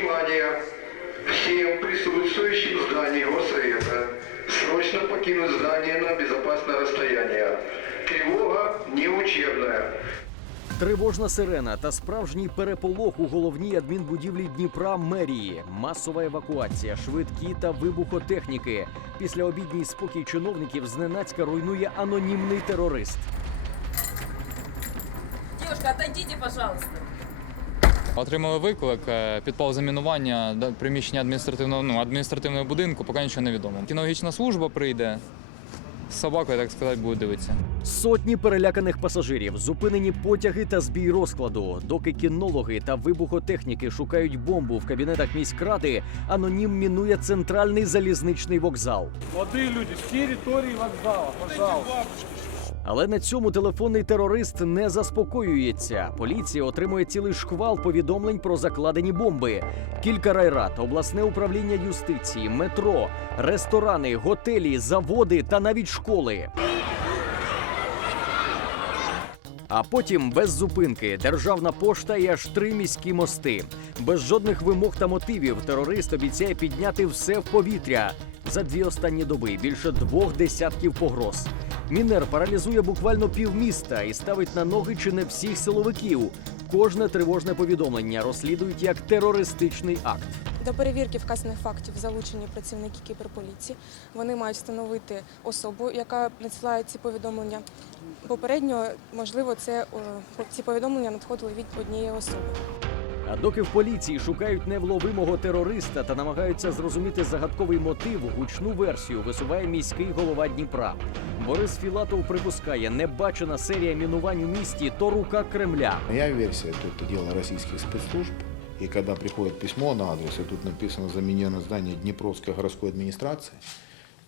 Внимание! Всем присутствующим в здании Госсовета срочно покинуть здание на безопасное расстояние. Тревога не учебная. Тривожна сирена та справжній переполох у головній адмінбудівлі Дніпра мерії, масова евакуація, швидкі та вибухотехніки. Після обідній спокій чиновників зненацька руйнує анонімний терорист. Девушка, отойдите, пожалуйста. Отримали виклик, е, підпал замінування приміщення адміністративного ну, адміністративного будинку, поки нічого не відомо. Кінологічна служба прийде. З собакою, так сказати, буде дивитися. Сотні переляканих пасажирів, зупинені потяги та збій розкладу. Доки кінологи та вибухотехніки шукають бомбу в кабінетах міськради, анонім мінує центральний залізничний вокзал. Молодые люди, с территории вокзала, пожалуйста. Але на цьому телефонний терорист не заспокоюється. Поліція отримує цілий шквал повідомлень про закладені бомби. Кілька райрад, обласне управління юстиції, метро, ресторани, готелі, заводи та навіть школи. А потім без зупинки державна пошта і аж три міські мости. Без жодних вимог та мотивів терорист обіцяє підняти все в повітря. За дві останні доби більше двох десятків погроз. Мінер паралізує буквально півміста і ставить на ноги чи не всіх силовиків. Кожне тривожне повідомлення розслідують як терористичний акт. До перевірки вказаних фактів залучені працівники кіберполіції. Вони мають встановити особу, яка надсилає ці повідомлення. Попередньо, можливо, це е, ці повідомлення надходили від однієї особи. А доки в поліції шукають невловимого терориста та намагаються зрозуміти загадковий мотив, гучну версію висуває міський голова Дніпра. Борис Філатов припускає, небачена серія мінувань у місті то рука Кремля. Моя версия – это дело российских спецслужб. И когда приходит письмо на адрес, и тут написано «заменено здание Днепровской городской администрации»,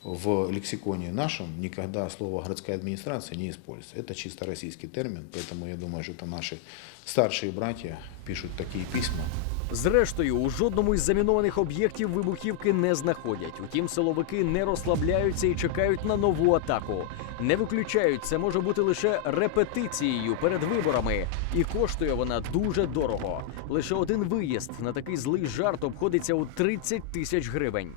в лексиконе нашем никогда слово «городская администрация» не используется. Это чисто российский термин, поэтому я думаю, что это наши старшие братья пишут такие письма. Зрештою, у жодному із замінованих об'єктів вибухівки не знаходять. Утім, силовики не розслабляються і чекають на нову атаку. Не виключають, це може бути лише репетицією перед виборами, і коштує вона дуже дорого. Лише один виїзд на такий злий жарт обходиться у 30 тисяч гривень.